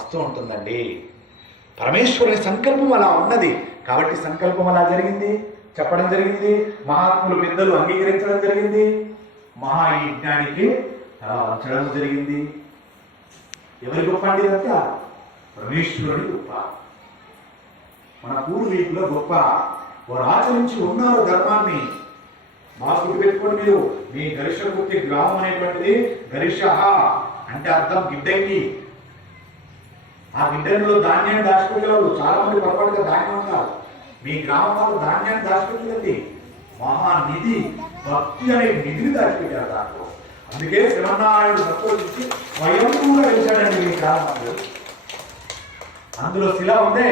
వస్తూ ఉంటుందండి. పరమేశ్వరుని సంకల్పం అలా ఉన్నది. కాబట్టి సంకల్పం అలా జరిగింది. చెప్పడం జరిగింది. మహాత్ములు పెద్దలు అంగీకరించడం జరిగింది. మహాయజ్ఞానికి అలా వంచడం జరిగింది. ఎవరి గొప్ప అండి ఇదంతా పరమేశ్వరుడి గొప్ప. మన పూర్వీకుల గొప్ప. వారు ఆచరించి ఉన్నారు ధర్మాన్ని. మా గుర్తుపెట్టుకోండి మీరు. మీ గరిష గుర్తి గ్రామం అనేటువంటిది గరిష అంటే అర్థం గిడ్డంగి ఆ గిడ్డంగిలో ధాన్యాన్ని దాచుకోగలరు చాలా మంది పొరపాటుగా ధాన్యం ఉన్నారు మీ గ్రామం వాళ్ళు ధాన్యాన్ని దాచుకోగలండి మహానిధి భక్తి అనే నిధిని దాచిపెట్టారు దాంట్లో. అందుకే శ్రీమన్నారాయణుడు సంతోషించి స్వయంగా వెలిచాడండి మీ గ్రామంలో అందులో శిల ఉందే.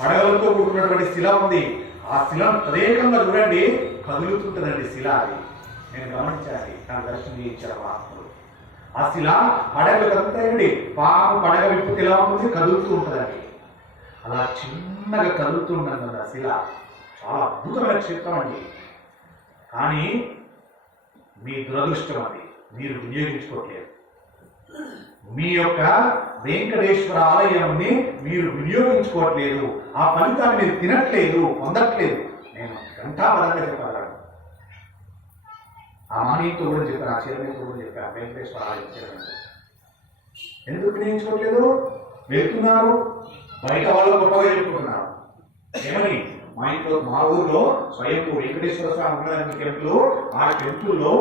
పడగలతో కూడుకున్నటువంటి శిల ఉంది. ఆ శిలను ప్రత్యేకంగా చూడండి. కదులుతుంటుందండి శిల అది. నేను గమనించాలి. నాకు దర్శనం చేయించారు మహాత్ములు ఆ శిలా పడగలు కదులుతాయండి పాము పడగ విప్పు ఎలా ఉంటుంది కదులుతూ ఉంటుందండి. అలా చిన్నగా కదులుతూ ఉంటుంది ఆ శిల. చాలా అద్భుతమైన క్షేత్రం అండి. కానీ మీ దురదృష్టం అది. మీరు వినియోగించుకోవట్లేదు. మీ యొక్క వెంకటేశ్వర ఆలయాన్ని మీరు వినియోగించుకోవట్లేదు. ఆ ఫలితాన్ని మీరు తినట్లేదు పొందట్లేదు. నేను ఘంటాపరంగా చెప్పాలి ఆ మహనీయుతో కూడా చెప్పారు ఆ చైర్మన్తో కూడా చెప్పాను వెంకటేశ్వర ఆలయం చైర్మన్ ఎందుకు వినియోగించుకోవట్లేదు వెళ్తున్నారు బయట వాళ్ళు గొప్పగా చెప్పుకుంటున్నారు. ఏమని? మా ఇంట్లో మా ఊర్లో స్వయంభూ వెంకటేశ్వర స్వామి ఉన్నదని టెంపుల్ ఆ టెంపుల్లో